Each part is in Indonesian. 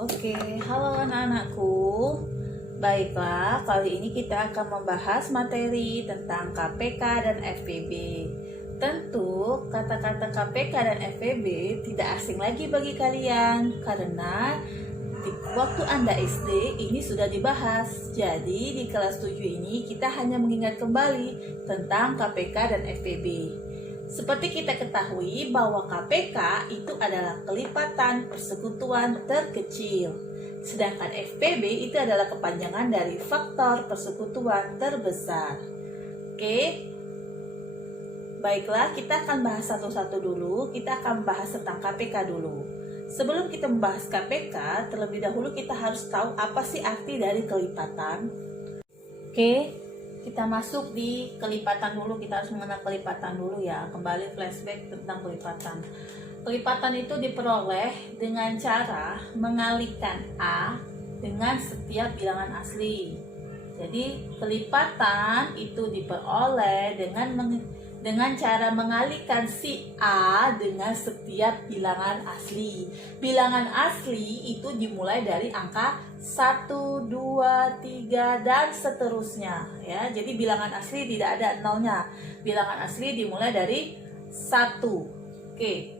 Oke, halo anak-anakku. Baiklah, kali ini kita akan membahas materi tentang KPK dan FPB. Tentu, kata-kata KPK dan FPB tidak asing lagi bagi kalian karena di waktu Anda SD ini sudah dibahas. Jadi, di kelas 7 ini kita hanya mengingat kembali tentang KPK dan FPB. Seperti kita ketahui bahwa KPK itu adalah kelipatan persekutuan terkecil. Sedangkan FPB itu adalah kepanjangan dari faktor persekutuan terbesar. Oke. Baiklah, kita akan bahas satu-satu dulu. Kita akan bahas tentang KPK dulu. Sebelum kita membahas KPK, terlebih dahulu kita harus tahu apa sih arti dari kelipatan. Oke. Kita masuk di kelipatan dulu, kita harus mengenal kelipatan dulu ya. Kembali flashback tentang kelipatan. Kelipatan itu diperoleh dengan cara mengalihkan A dengan setiap bilangan asli. Jadi kelipatan itu diperoleh dengan cara mengalihkan si A dengan setiap bilangan asli. Bilangan asli itu dimulai dari angka 1, 2, 3 dan seterusnya ya. Jadi bilangan asli tidak ada nolnya. Bilangan asli dimulai dari 1. Oke.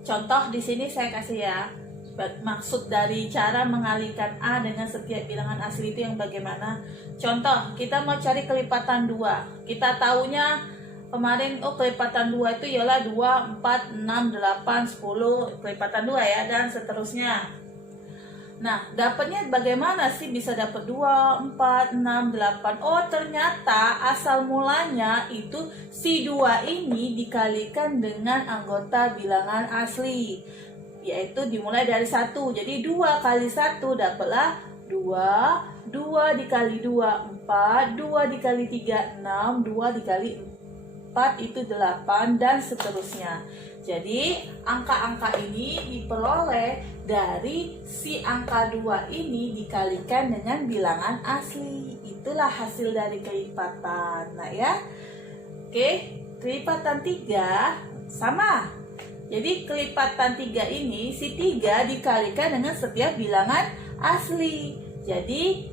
Contoh di sini saya kasih ya. Maksud dari cara mengalihkan A dengan setiap bilangan asli itu yang bagaimana? Contoh, kita mau cari kelipatan 2. Kita taunya kemarin kelipatan 2 itu ialah 2, 4, 6, 8, 10 kelipatan 2 ya dan seterusnya. Nah, dapatnya bagaimana sih bisa dapat 2, 4, 6, 8? Oh, ternyata asal mulanya itu si 2 ini dikalikan dengan anggota bilangan asli, yaitu dimulai dari 1. Jadi 2 kali 1 dapatlah 2, 2 dikali 2, 4, 2 dikali 3, 6, 2 dikali 4 itu 8 dan seterusnya. Jadi angka-angka ini diperoleh dari si angka 2 ini dikalikan dengan bilangan asli. Itulah hasil dari kelipatan. Nah ya. Oke, kelipatan 3 sama. Jadi kelipatan 3 ini si 3 dikalikan dengan setiap bilangan asli. Jadi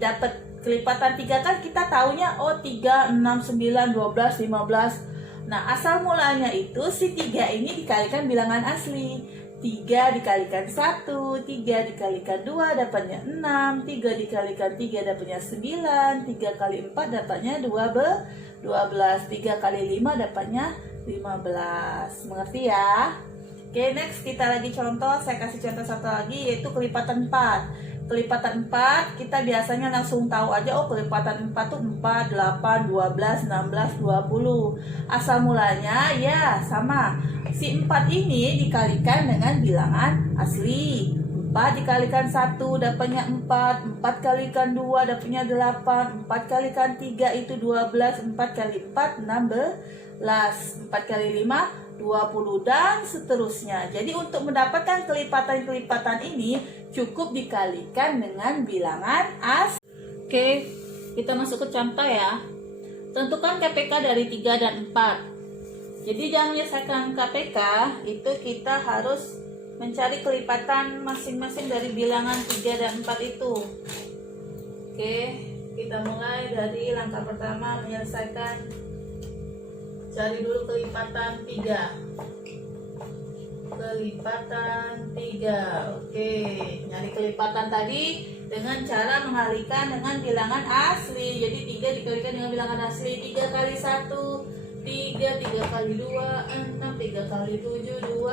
dapat kelipatan 3 kan kita taunya 3, 6, 9, 12, 15. Nah, asal mulanya itu si 3 ini dikalikan bilangan asli. 3 dikalikan 1, 3 dikalikan 2 dapatnya 6, 3 dikalikan 3 dapatnya 9, 3 kali 4 dapatnya 12, 3 kali 5 dapatnya 15. Mengerti ya? Oke, next kita lagi contoh. Saya kasih contoh satu lagi yaitu kelipatan 4. Kelipatan 4 kita biasanya langsung tahu aja kelipatan 4 tuh 4, 8, 12, 16, 20. Asal mulanya ya sama. Si 4 ini dikalikan dengan bilangan asli. 4 dikalikan 1 dapatnya 4, 4 kalikan 2 dapatnya 8, 4 kalikan 3 itu 12, 4 kali 4 16, 4 kali 5 20 dan seterusnya. Jadi untuk mendapatkan kelipatan-kelipatan ini cukup dikalikan dengan bilangan asli. Oke, kita masuk ke contoh ya. Tentukan KPK dari 3 dan 4. Jadi dalam menyelesaikan KPK itu kita harus mencari kelipatan masing-masing dari bilangan 3 dan 4 itu. Oke, kita mulai dari langkah pertama menyelesaikan. Cari dulu kelipatan 3. Kelipatan 3. Oke, nyari kelipatan tadi dengan cara mengalihkan dengan bilangan asli. Jadi 3 dikalikan dengan bilangan asli. 3 kali 1 3, 3 kali 2 6, 3 kali 7 2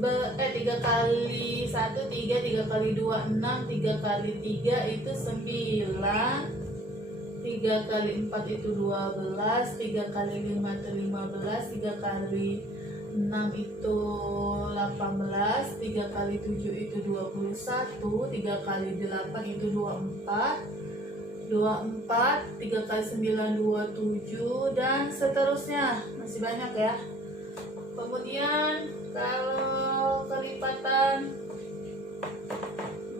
3 kali 1 3, 3 kali 2 6, 3 kali 3 itu 9, 3 kali 4 itu 12, 3 kali 5 itu 15, 3 kali 6 itu 18, 3 kali 7 itu 21, 3 kali 8 itu 24, 3 kali 9 27 dan seterusnya. Masih banyak ya. Kemudian kalau kelipatan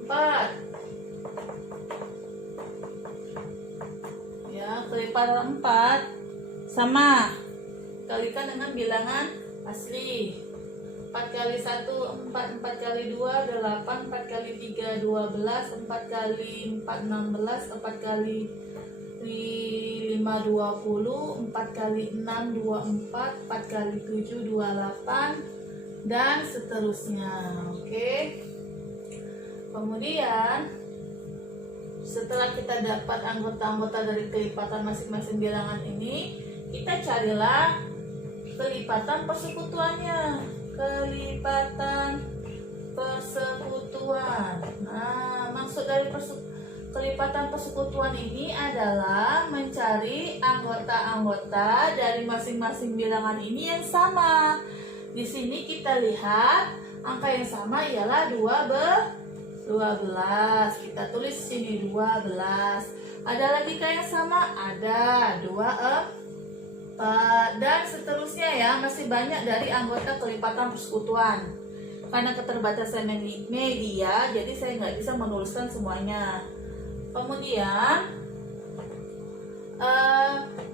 4 ya, kelipatan 4 sama kalikan dengan bilangan asli. 4 4 kali 1 4, 4 kali 2 8, 4 kali 3 12, 4 kali 4 16, 4 kali 5 20, 4 kali 6 24, 4 kali 7 28, dan seterusnya. Oke. Kemudian setelah kita dapat anggota-anggota dari kelipatan masing-masing bilangan ini, kita carilah kelipatan persekutuannya. Kelipatan persekutuan. Nah, maksud dari kelipatan persekutuan ini adalah mencari anggota-anggota dari masing-masing bilangan ini yang sama. Di sini kita lihat angka yang sama ialah 12. Kita tulis sini 12. Ada lagi yang sama? Ada 4, dan seterusnya ya. Masih banyak dari anggota kelipatan persekutuan. Karena keterbatasan media, jadi saya nggak bisa menuliskan semuanya. Kemudian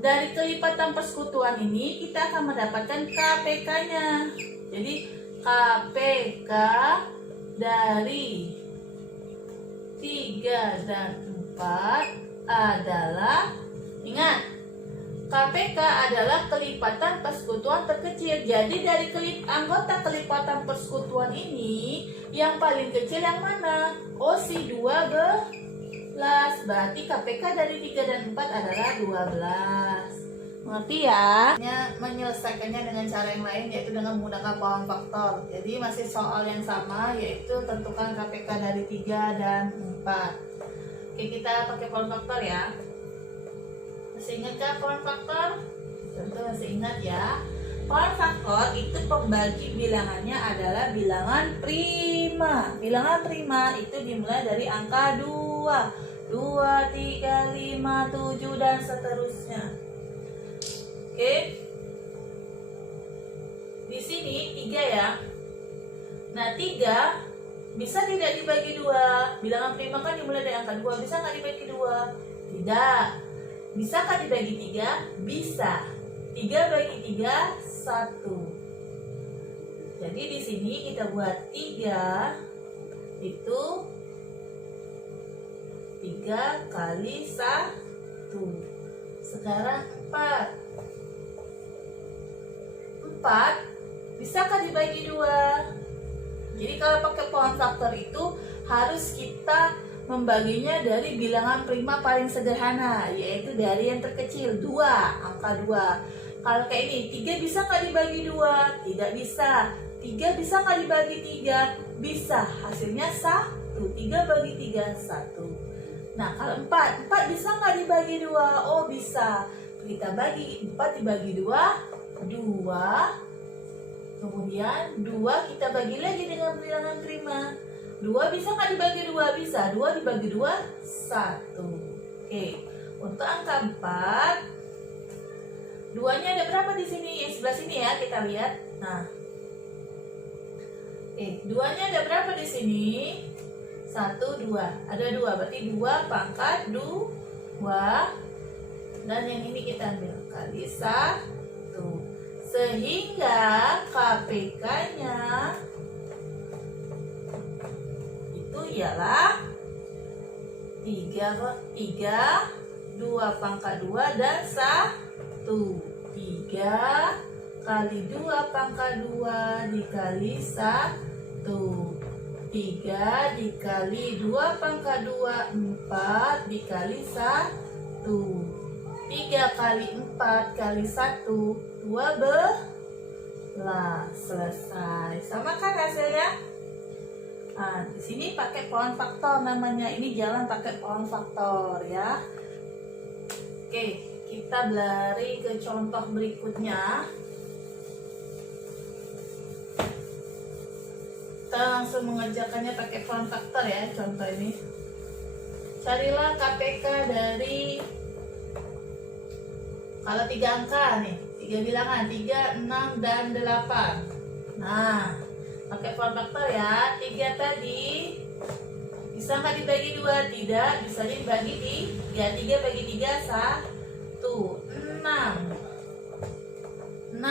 dari kelipatan persekutuan ini kita akan mendapatkan KPK-nya. Jadi KPK dari 3 dan 4 adalah, ingat, KPK adalah kelipatan persekutuan terkecil. Jadi dari anggota kelipatan persekutuan ini, yang paling kecil yang mana? Oh, si 12. Berarti KPK dari 3 dan 4 adalah 12. Mengerti ya? Menyelesaikannya dengan cara yang lain, yaitu dengan menggunakan pola faktor. Jadi masih soal yang sama, yaitu tentukan KPK dari 3 dan 4. Oke, kita pakai pola faktor ya. Masih ingat kah pola faktor? Tentu masih ingat ya. Pola faktor itu pembagi bilangannya adalah bilangan prima. Bilangan prima itu dimulai dari angka 2, 2, 3, 5, 7, dan seterusnya. Oke, di sini 3 ya. Nah, 3 bisa tidak dibagi 2. Bilangan prima kan dimulai dari angka 2. Bisa nggak dibagi 2? Tidak. Bisakah dibagi 3? Bisa. 3 bagi 3, 1. Jadi di sini kita buat 3 itu 3 kali 1. Sekarang 4. 4 bisakah dibagi 2? Jadi kalau pakai pola faktor itu harus kita membaginya dari bilangan prima paling sederhana, yaitu dari yang terkecil 2, angka 2. Kalau kayak ini, 3 bisa nggak dibagi 2? Tidak bisa. 3 bisa nggak dibagi 3? Bisa. Hasilnya 1. 3 bagi 3, 1. Nah, kalau 4 bisa nggak dibagi 2? Oh, bisa. Kita bagi 4 dibagi 2, 2. Kemudian 2 kita bagi lagi dengan bilangan prima. 2 bisa nggak dibagi 2? Bisa. 2 dibagi 2, 1. Oke. Untuk angka 4, 2-nya ada berapa di sini? Yang sebelah sini ya, kita lihat. Nah. 2-nya ada berapa di sini? 1, 2. Ada 2, berarti 2 pangkat 2. Dan yang ini kita ambil kali 1. Sehingga KPK-nya itu ialah 3, 2 pangkat 2 dan 1. 3 kali 2 pangkat 2 dikali 1. 3 dikali 2 pangkat 2, 4 dikali 1. 3 kali 4 kali 1, 12. Selesai. Sama kan hasilnya? Nah, di sini pakai pola faktor namanya. Ini jalan pakai pola faktor ya. Oke, kita berlari ke contoh berikutnya. Kita langsung mengerjakannya pakai pola faktor ya. Contoh ini. Carilah KPK dari, kalau 3 angka nih, 3 bilangan, 3, 6, dan 8. Nah, pakai pola faktor ya. 3 tadi bisa nggak dibagi 2? Tidak. Bisa dibagi 3. 3 bagi 3, 1. 6. 6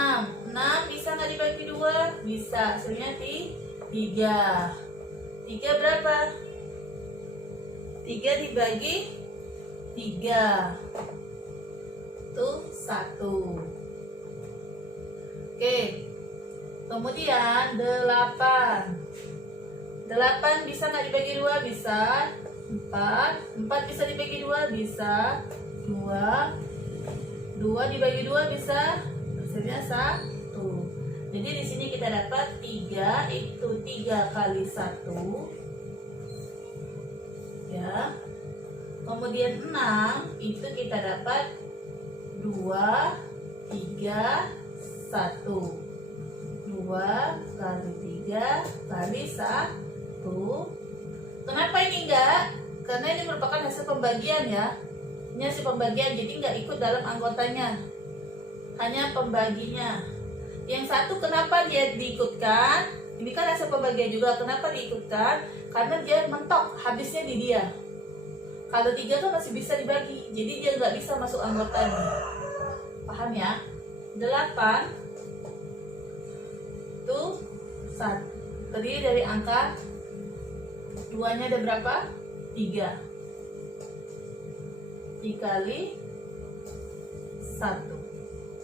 6 bisa nggak dibagi 2? Bisa, hasilnya 3. 3 berapa? 3 dibagi 3 itu 1. Oke, kemudian 8 bisa nggak dibagi 2? Bisa. 4 bisa dibagi 2? Bisa. 2 dibagi 2 bisa, hasilnya 1. Jadi di sini kita dapat 3 itu 3 kali 1 ya. Kemudian 6 itu kita dapat 2 3 1. 2 kali 3 kali 1. Kenapa ini enggak? Karena ini merupakan hasil pembagian ya. Ini hasil pembagian, jadi nggak ikut dalam anggotanya, hanya pembaginya. Yang satu kenapa dia diikutkan? Ini kan hasil pembagian juga. Kenapa diikutkan? Karena dia mentok, habisnya di dia. Kalau 3 kan masih bisa dibagi, jadi dia nggak bisa masuk anggotanya. Paham ya? 8 itu 1 terdiri dari angka 2-nya ada berapa? 3 dikali 1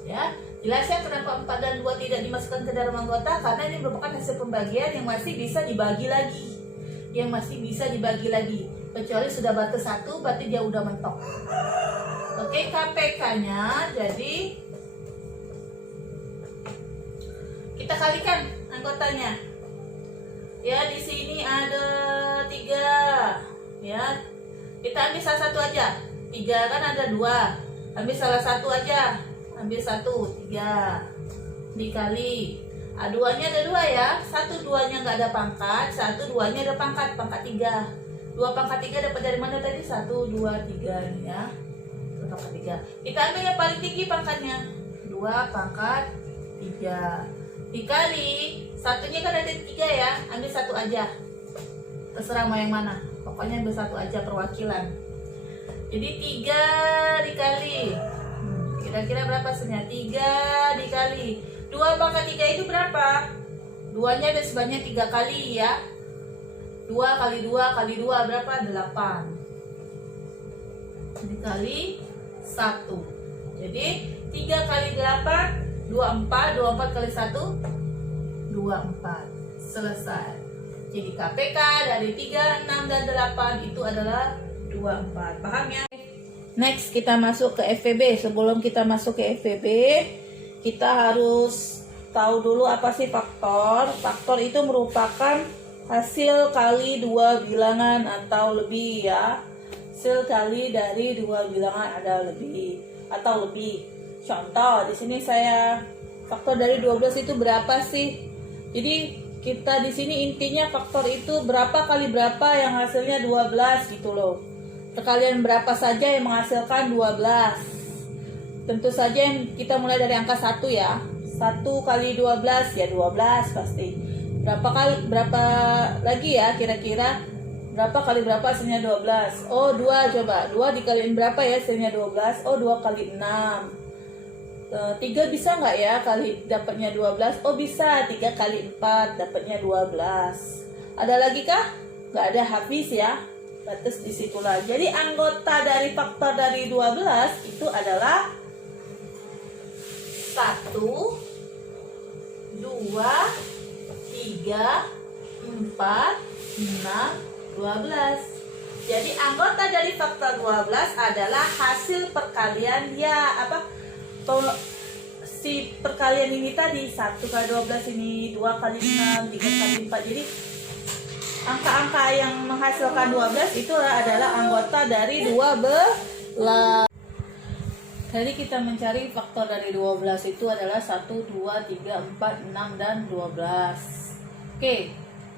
ya. Jelas ya kenapa 4 dan 2 tidak dimasukkan ke dalam anggota? Karena ini merupakan hasil pembagian yang masih bisa dibagi lagi. Kecuali sudah batas 1 berarti dia udah mentok. Oke, KPK-nya jadi kita kalikan anggotanya. Ya, di sini ada 3 ya. Kita ambil salah satu aja. 3 kan ada 2. Ambil salah satu aja. Ambil 1, 3 dikali A2-nya ada 2 ya. 1 2-nya nggak ada pangkat, 1 2-nya ada pangkat 3. 2 pangkat 3 dapat dari mana tadi? 1 2 3 ini ya. 1 pangkat 3. Kita ambil yang paling tinggi pangkatnya. 2 pangkat 3 dikali satunya kan ada 3 ya. Ambil 1 aja. Terserah mau yang mana. Pokoknya ambil 1 aja perwakilan. Jadi 3 dikali kira-kira berapa hasilnya? 3 dikali 2 pangkat 3 itu berapa? 2-nya ada sebanyak 3 kali ya. 2 kali 2 kali 2 berapa? 8 dikali 1. Jadi 3 kali 8 24. 24 kali 1 24. Selesai. Jadi KPK dari 3, 6, dan 8 itu adalah 24. Paham ya? Next kita masuk ke FVB. Sebelum kita masuk ke FVB, kita harus tahu dulu apa sih faktor. Faktor itu merupakan hasil kali 2 bilangan atau lebih ya. Hasil kali dari 2 bilangan ada lebih atau lebih. Contoh di sini saya faktor dari 12 itu berapa sih? Jadi kita di sini intinya faktor itu berapa kali berapa yang hasilnya 12 gitu loh. Perkalian berapa saja yang menghasilkan 12. Tentu saja yang kita mulai dari angka 1 ya. 1 kali 12 ya 12 pasti. Berapa lagi ya kira-kira? Berapa kali berapa hasilnya 12? Oh 2 coba. 2 dikaliin berapa ya hasilnya 12? Oh 2 kali 6. 3 bisa nggak ya kali dapatnya 12? Oh bisa. 3 kali 4 dapatnya 12. Ada lagi kah? Nggak ada, habis ya. Batas di situlah. Jadi anggota dari faktor dari 12 itu adalah 1 2 3 4 6 12. Jadi anggota dari faktor 12 adalah hasil perkalian ya si perkalian ini tadi 1 kali 12 ini 2 kali 6 3 kali 4. Jadi angka-angka yang menghasilkan 12 itu adalah anggota dari 12. Jadi kita mencari faktor dari 12 itu adalah 1, 2, 3, 4, 6, dan 12. Oke,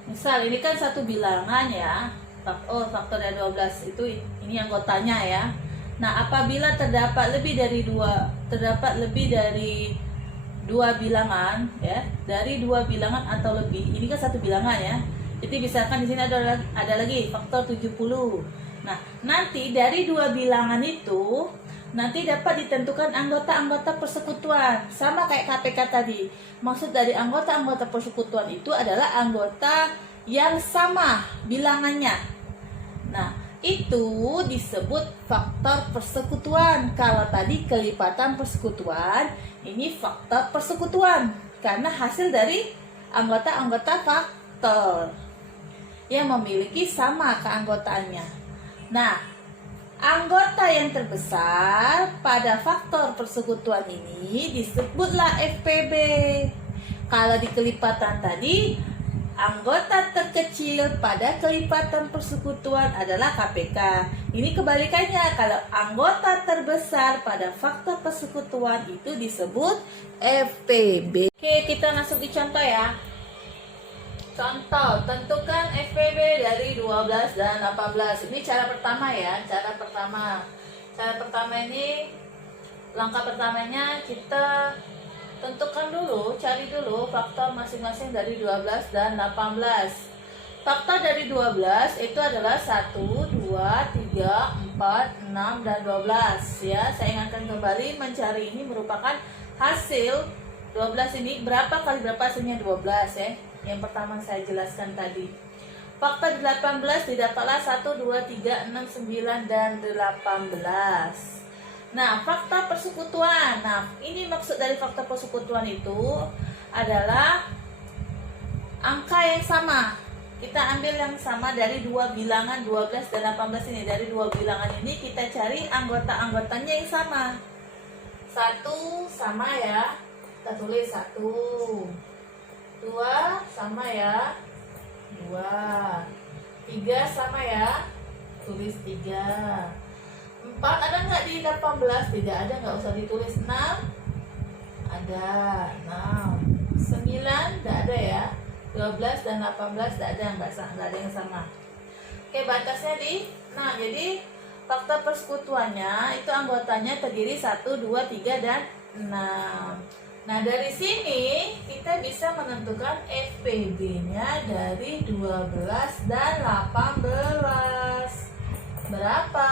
misal ini kan satu bilangan ya. Faktor dari 12 itu ini anggotanya ya. Nah, apabila terdapat lebih dari 2 bilangan ya, dari 2 bilangan atau lebih. Ini kan satu bilangan ya. Jadi misalkan di sini ada lagi faktor 70. Nah, nanti dari 2 bilangan itu nanti dapat ditentukan anggota-anggota persekutuan. Sama kayak KPK tadi. Maksud dari anggota-anggota persekutuan itu adalah anggota yang sama bilangannya. Nah, itu disebut faktor persekutuan. Kalau tadi kelipatan persekutuan, ini faktor persekutuan karena hasil dari anggota-anggota faktor yang memiliki sama keanggotaannya. Nah, anggota yang terbesar pada faktor persekutuan ini disebutlah FPB. Kalau di kelipatan tadi, anggota terkecil pada kelipatan persekutuan adalah KPK. Ini kebalikannya, kalau anggota terbesar pada faktor persekutuan itu disebut FPB. Oke, kita masuk di contoh ya. Contoh, tentukan FPB dari 12 dan 18. Ini cara pertama ya, cara pertama ini, langkah pertamanya kita tentukan dulu, cari dulu faktor masing-masing dari 12 dan 18. Faktor dari 12 itu adalah 1, 2, 3, 4, 6, dan 12 ya. Saya ingatkan kembali, mencari ini merupakan hasil 12 ini berapa kali berapa hasilnya 12 ya. Yang pertama saya jelaskan tadi. Faktor 18 didapatlah 1, 2, 3, 6, 9, dan 18. Nah, faktor persekutuan. Nah, ini maksud dari faktor persekutuan itu adalah angka yang sama. Kita ambil yang sama dari dua bilangan 12 dan 18 ini. Dari dua bilangan ini kita cari anggota-anggotanya yang sama. 1 sama ya. Kita tulis 1. 2 sama ya, 2. 3 sama ya, tulis 3. 4 ada nggak di 18? Tidak ada, nggak usah ditulis. 6 ada, 6. 9 nggak ada ya. 12 dan 18 nggak ada yang sama. Oke, batasnya di 6. Jadi faktor persekutuannya itu anggotanya terdiri 1, 2, 3, dan 6. Nah, dari sini kita bisa menentukan FPB-nya dari 12 dan 18. Berapa?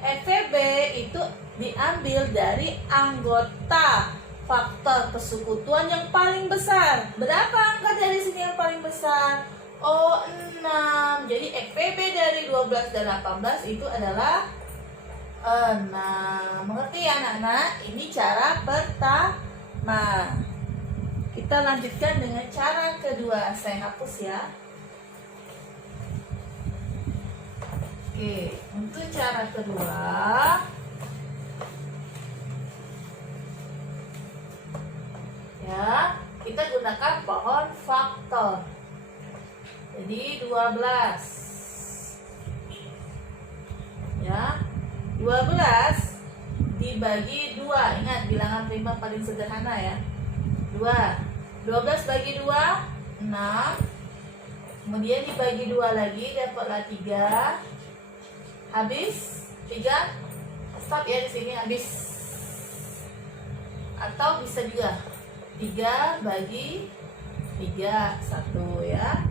FPB itu diambil dari anggota faktor persekutuan yang paling besar. Berapa angka dari sini yang paling besar? Oh, 6. Jadi FPB dari 12 dan 18 itu adalah 6. Mengerti ya anak-anak? Ini cara pertama. Kita lanjutkan dengan cara kedua. Saya hapus ya. Oke, untuk cara kedua ya, kita gunakan pohon faktor. Jadi 12 ya, 12 dibagi 2. Ingat, bilangan prima paling sederhana ya. 2. 12 bagi 2, 6. Kemudian dibagi 2 lagi, dapatlah 3. Habis 3. Stop ya di sini, habis. Atau bisa juga 3 bagi 3, 1 ya.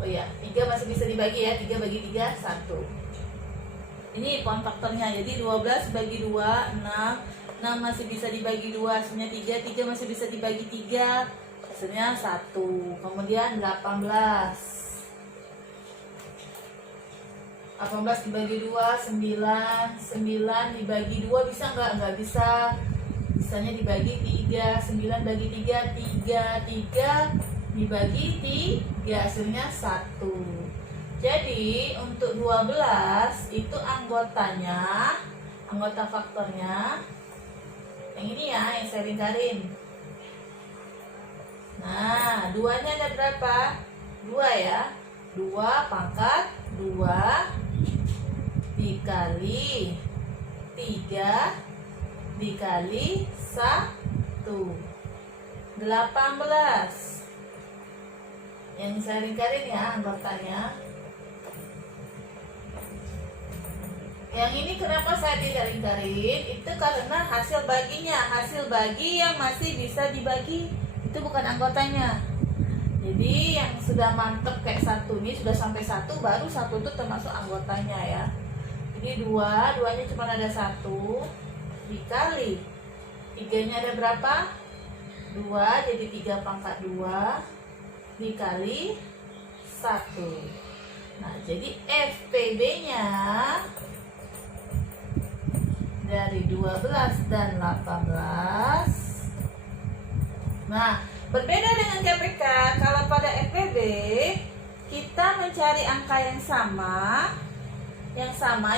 Oh ya, 3 masih bisa dibagi ya. 3 bagi 3, 1. Ini pohon faktornya. Jadi 12 bagi 2, 6. 6 masih bisa dibagi 2, hasilnya 3. 3 masih bisa dibagi 3, hasilnya 1. Kemudian 18. 18 dibagi 2, 9. 9 dibagi 2 bisa nggak? Nggak bisa. Bisanya dibagi 3. 9 bagi 3, 3. 3 dibagi 3, hasilnya 1. Jadi untuk 12 itu anggotanya, anggota faktornya yang ini ya, yang saya lingkarin. Nah, 2-nya ada berapa? 2 ya. 2 pangkat 2 dikali 3 dikali 1, 18. Yang saya lingkarin ya anggotanya. Yang ini kenapa saya tidak lingkarin? Itu karena hasil baginya, hasil bagi yang masih bisa dibagi, itu bukan anggotanya. Jadi yang sudah mantep kayak 1 ini, sudah sampai 1, baru 1 itu termasuk anggotanya ya. Jadi 2, 2-nya cuma ada 1 dikali 3-nya ada berapa? 2, jadi 3 pangkat 2 dikali 1. Nah, jadi FPB-nya dari 12 dan 18. Nah, berbeda dengan KPK, kalau pada FPB kita mencari angka yang sama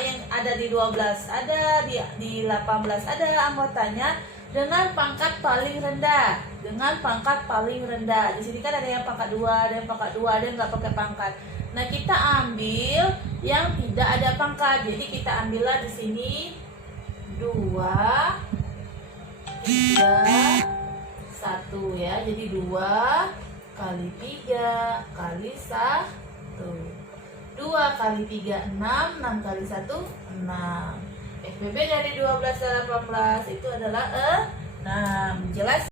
yang ada di 12, ada di 18 ada anggotanya dengan pangkat paling rendah. Di sini kan ada yang pangkat 2, ada yang pangkat 2, ada yang nggak pakai pangkat. Nah, kita ambil yang tidak ada pangkat. Jadi kita ambillah di sini 2, 3, 1 ya. Jadi 2 kali 3 kali 1. 2 kali 3, 6. 6 kali 1, 6. FPB dari 12 dan 18 itu adalah 6. Jelas?